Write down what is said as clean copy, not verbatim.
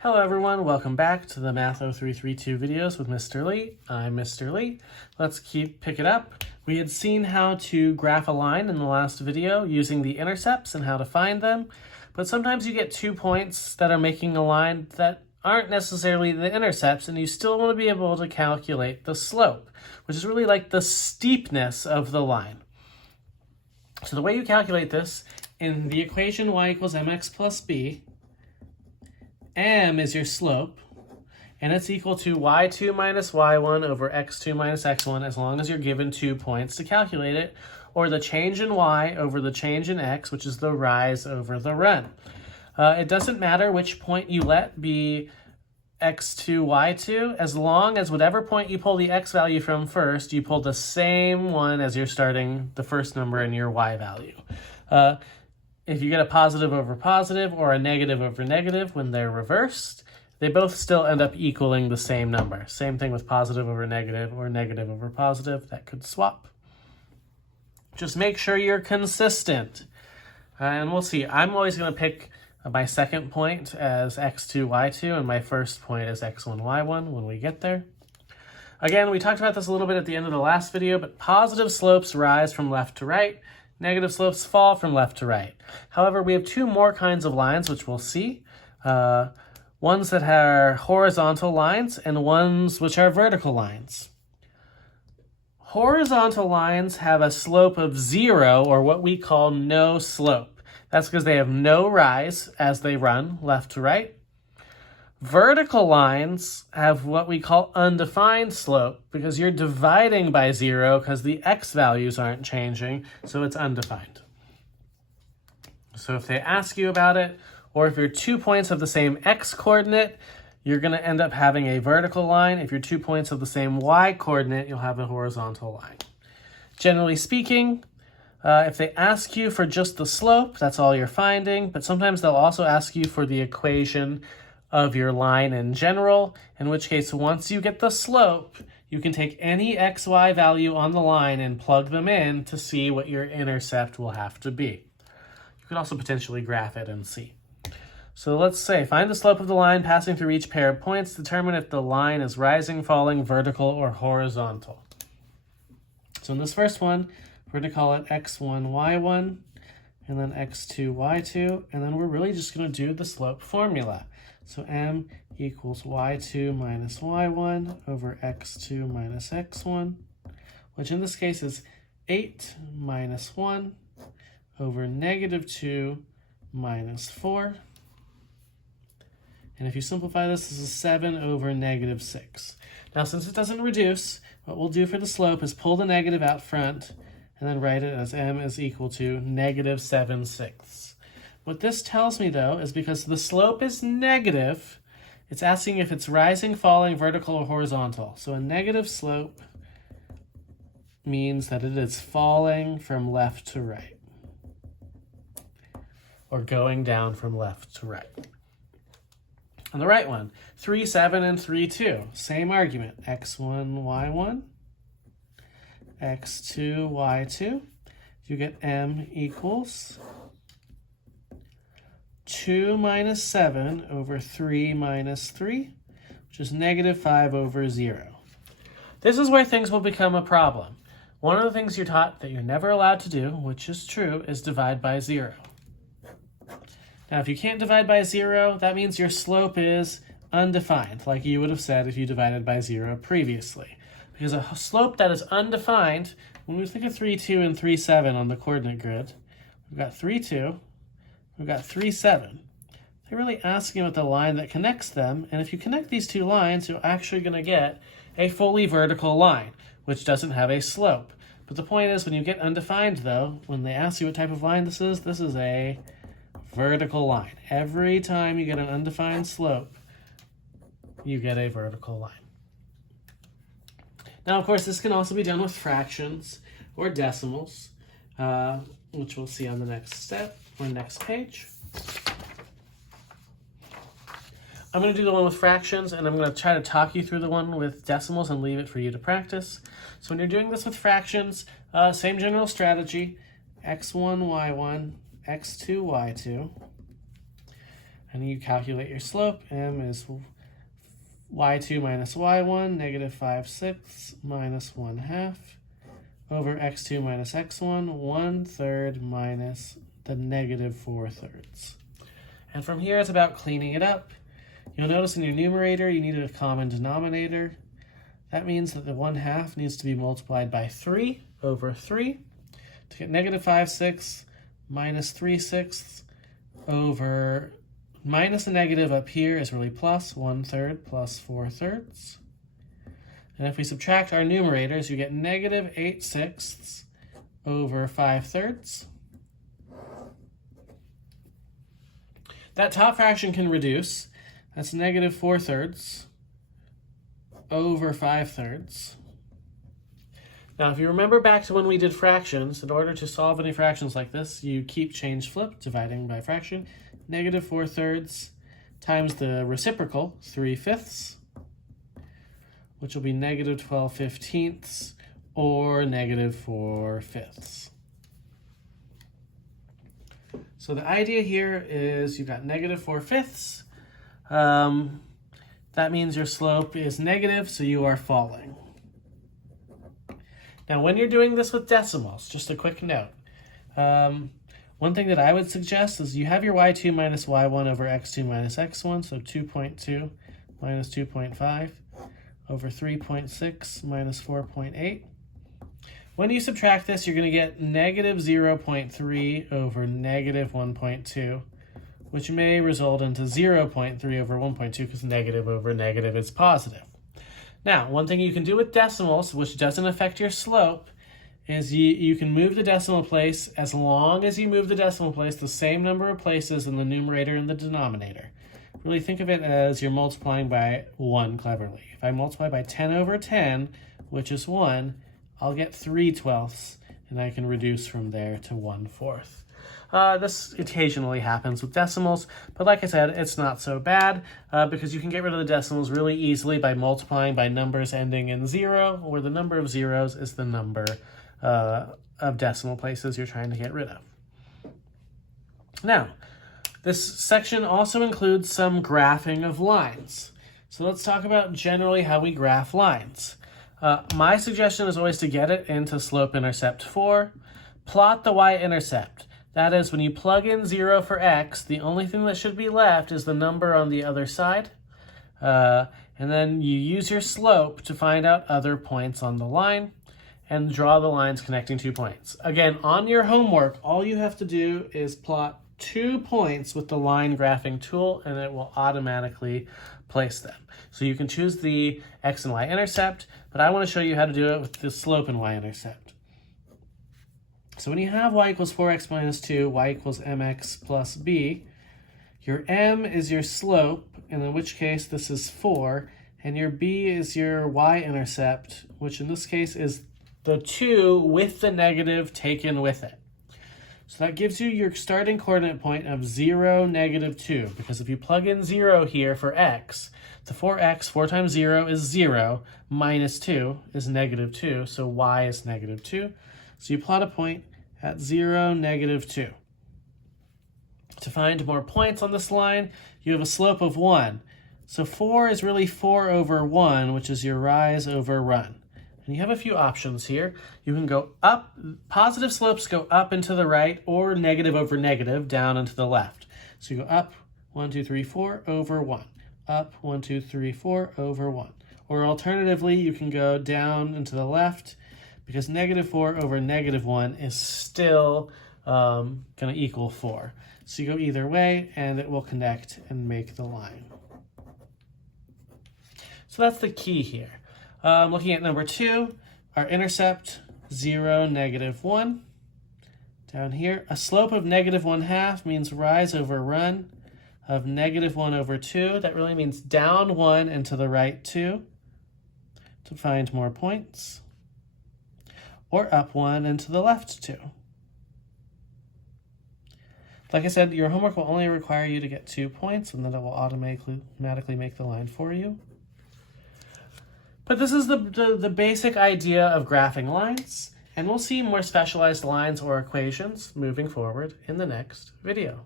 Hello everyone, welcome back to the Math 0332 videos with Mr. Lee. I'm Mr. Lee. Let's pick it up. We had seen how to graph a line in the last video using the intercepts and how to find them, but sometimes you get 2 points that are making a line that aren't necessarily the intercepts, and you still want to be able to calculate the slope, which is really like the steepness of the line. So the way you calculate this, in the equation y equals mx plus b, m is your slope, and it's equal to y2 minus y1 over x2 minus x1 as long as you're given 2 points to calculate it, or the change in y over the change in x, which is the rise over the run. It doesn't matter which point you let be x2, y2, as long as whatever point you pull the x value from first, you pull the same one as you're starting the first number in your y value. If you get a positive over positive or a negative over negative when they're reversed, they both still end up equaling the same number. Same thing with positive over negative or negative over positive. That could swap. Just make sure you're consistent. And we'll see. I'm always going to pick my second point as x2, y2, and my first point as x1, y1 when we get there. Again, we talked about this a little bit at the end of the last video, but positive slopes rise from left to right. Negative slopes fall from left to right. However, we have 2 more kinds of lines, which we'll see. Ones that are horizontal lines and ones which are vertical lines. Horizontal lines have a slope of 0, or what we call no slope. That's because they have no rise as they run left to right. Vertical lines have what we call undefined slope because you're dividing by 0 because the x values aren't changing, so it's undefined. So if they ask you about it, or if your 2 points have the same x coordinate, you're going to end up having a vertical line. If your 2 points have the same y coordinate, you'll have a horizontal line. Generally speaking, if they ask you for just the slope, that's all you're finding, but sometimes they'll also ask you for the equation of your line in general, in which case once you get the slope, you can take any xy value on the line and plug them in to see what your intercept will have to be. You could also potentially graph it and see. So let's say, find the slope of the line passing through each pair of points, determine if the line is rising, falling, vertical, or horizontal. So in this first one, we're going to call it x1, y1, and then x2, y2, and then we're really just going to do the slope formula. So m equals y2 minus y1 over x2 minus x1, which in this case is 8 minus 1 over negative 2 minus 4. And if you simplify this, this is 7 over negative 6. Now, since it doesn't reduce, what we'll do for the slope is pull the negative out front and then write it as m is equal to negative 7/6. What this tells me, though, is because the slope is negative, it's asking if it's rising, falling, vertical, or horizontal. So a negative slope means that it is falling from left to right, or going down from left to right. On the right one, 3, 7, and 3, 2. Same argument, x1, y1, x2, y2. You get m equals 2 minus 7 over 3 minus 3, which is negative 5 over 0. This is where things will become a problem. One of the things you're taught that you're never allowed to do, which is true, is divide by 0. Now, if you can't divide by 0, that means your slope is undefined, like you would have said if you divided by 0 previously. Because a slope that is undefined, when we think of 3, 2, and 3, 7 on the coordinate grid, we've got 3, 2, we've got 3, 7. They're really asking about the line that connects them, and if you connect these 2 lines, you're actually going to get a fully vertical line, which doesn't have a slope. But the point is, when you get undefined, though, when they ask you what type of line this is a vertical line. Every time you get an undefined slope, you get a vertical line. Now, of course, this can also be done with fractions or decimals, which we'll see on the next step or next page. I'm going to do the one with fractions, and I'm going to try to talk you through the one with decimals and leave it for you to practice. So when you're doing this with fractions, same general strategy, x1, y1, x2, y2. and you calculate your slope. M is y2 minus y1, negative 5/6 minus 1/2 over x2 minus x1, 1/3 minus the negative 4/3. And from here, it's about cleaning it up. You'll notice in your numerator, you need a common denominator. That means that the 1/2 needs to be multiplied by 3 over 3 to get negative 5/6 minus 3/6 over minus a negative up here is really plus 1/3 plus 4/3. And if we subtract our numerators, you get negative 8/6 over 5/3. That top fraction can reduce. That's negative 4/3 over 5/3. Now, if you remember back to when we did fractions, in order to solve any fractions like this, you keep change flip, dividing by fraction. Negative 4/3 times the reciprocal, 3/5, which will be negative 12/15 or negative 4/5. So the idea here is you've got negative 4/5. That means your slope is negative, so you are falling. Now, when you're doing this with decimals, just a quick note. One thing that I would suggest is you have your y2 minus y1 over x2 minus x1, so 2.2 minus 2.5 over 3.6 minus 4.8. When you subtract this, you're going to get negative 0.3 over negative 1.2, which may result into 0.3 over 1.2 because negative over negative is positive. Now, one thing you can do with decimals, which doesn't affect your slope, is you can move the decimal place as long as you move the decimal place the same number of places in the numerator and the denominator. Really think of it as you're multiplying by 1 cleverly. If I multiply by 10 over 10, which is 1, I'll get 3/12, and I can reduce from there to 1/4. This occasionally happens with decimals, but like I said, it's not so bad because you can get rid of the decimals really easily by multiplying by numbers ending in 0, where the number of zeros is the number of decimal places you're trying to get rid of. Now, this section also includes some graphing of lines. So let's talk about generally how we graph lines. My suggestion is always to get it into slope-intercept 4. Plot the y-intercept. That is, when you plug in 0 for x, the only thing that should be left is the number on the other side. And then you use your slope to find out other points on the line and draw the lines connecting 2 points. Again, on your homework, all you have to do is plot 2 points with the line graphing tool, and it will automatically place them. So you can choose the x and y intercept, but I want to show you how to do it with the slope and y intercept. So when you have y equals 4x minus 2, y equals mx plus b, your m is your slope, and in which case this is 4, and your b is your y-intercept, which in this case is the 2 with the negative taken with it. So that gives you your starting coordinate point of 0, negative 2, because if you plug in 0 here for x, the 4x, 4 times 0 is 0, minus 2 is negative 2, so y is negative 2. So you plot a point at 0, negative 2. To find more points on this line, you have a slope of 1. So 4 is really 4 over 1, which is your rise over run. And you have a few options here. You can go up, positive slopes go up and to the right, or negative over negative, down and to the left. So you go up 1, 2, 3, 4 over 1. Up 1, 2, 3, 4 over 1. Or alternatively, you can go down and to the left, because negative 4 over negative 1 is still going to equal 4. So you go either way, and it will connect and make the line. So that's the key here. Looking at number 2, our intercept, 0, negative 1. Down here, a slope of negative 1/2 means rise over run of negative 1 over 2. That really means down 1 and to the right 2 to find more points. Or up 1 and to the left 2. Like I said, your homework will only require you to get 2 points, and then it will automatically make the line for you. But this is the basic idea of graphing lines, and we'll see more specialized lines or equations moving forward in the next video.